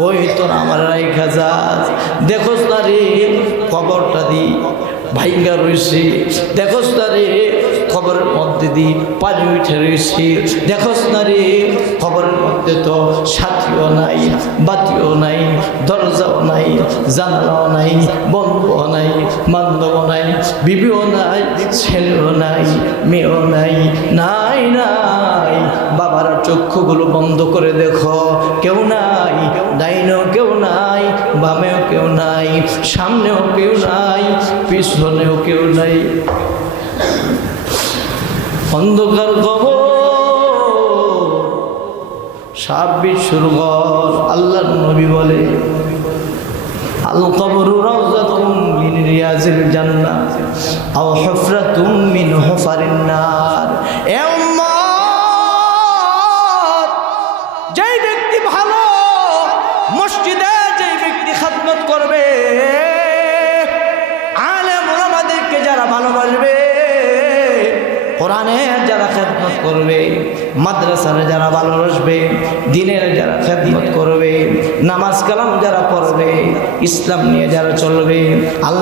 কই তোর আমার রাইখা যাস, দেখোস না রে কবরটা দি ভাইঙ্গা রয়েছে, দেখোস না রে খবরের মধ্যে দি পানি উঠে রয়েছে, দেখোস না রে খবরের মধ্যে তো সাথীও নাই, বাতিও নাই, দরজাও নাই, জানালাও নাই, বন্ধুও নাই, বান্ধবও নাই, বিবিও নাই, ছেলেও নাই, মেয়েও নাই, নাই নাই। বাবারা চক্ষুগুলো বন্ধ করে দেখো, কেউ নাই, ডাইনেও কেউ নাই, বামেও কেউ নাই, সামনেও কেউ নাই, পিছনেও কেউ নাই, অন্ধকার কবর, সাপ বিচ্ছুর ঘর। আল্লাহর নবী বলে আল কবরু রাউযাতুম মিন রিয়াজিল জান্নাহ আও হুফরাতুম মিন হুফারিন নার। এ উম্মত, যেই ব্যক্তি ভালো মসজিদে, যেই ব্যক্তি খিদমত করবে, আলেম ওলামাদেরকে যারা ভালোবাসবে, কোরআনে যারা খেদমত করবে, মাদ্রাসার যারা ভালোবাসবে, দিনের যারা খেদমত করবে, নামাজ কালাম যারা পড়বে, ইসলাম নিয়ে যারা চলবে, আল্লাহ